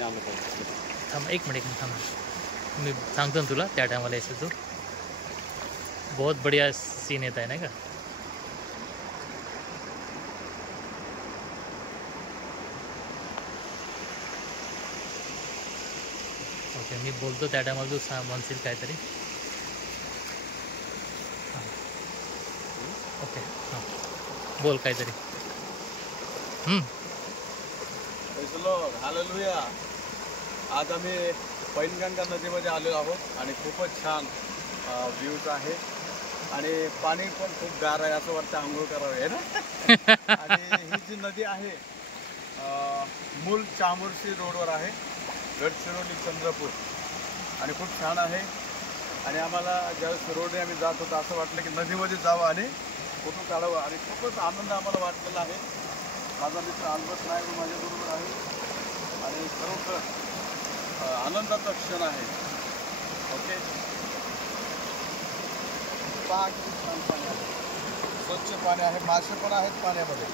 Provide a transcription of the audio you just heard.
थांब एक मिनिट थांब, मी सांगतो ना तुला त्या टायमाला यायचं तू. बहुत बढ़िया सीन येत आहे नाही का. ओके मी बोलतो त्या टायमाला तू म्हणशील काहीतरी. ओके हां बोल काहीतरी. हालेलुया. आज आम्ही पैनगंगा नदीमध्ये आलेलो आहोत आणि खूपच छान व्ह्यूज आहे आणि पाणी पण खूप गार आहे, असं वाटतं आंघोळ करावे आहे ना. आणि ही जी नदी आहे मूल चामोर्शी रोडवर आहे, गडचिरोली चंद्रपूर, आणि खूप छान आहे. आणि आम्हाला ज्यावेळेस रोडने आम्ही जात होतो असं वाटलं की नदीमध्ये जावं आणि फोटो काढावं, आणि खूपच आनंद आम्हाला वाटलेला आहे. माझा मित्र अल्बर्ट नायक माझ्याबरोबर आहे आणि खरोखर आनंदाचा क्षण आहे. ओके, पहा किती छान पाणी आहे, स्वच्छ पाणी आहे, मासे पण आहेत पाण्यामध्ये.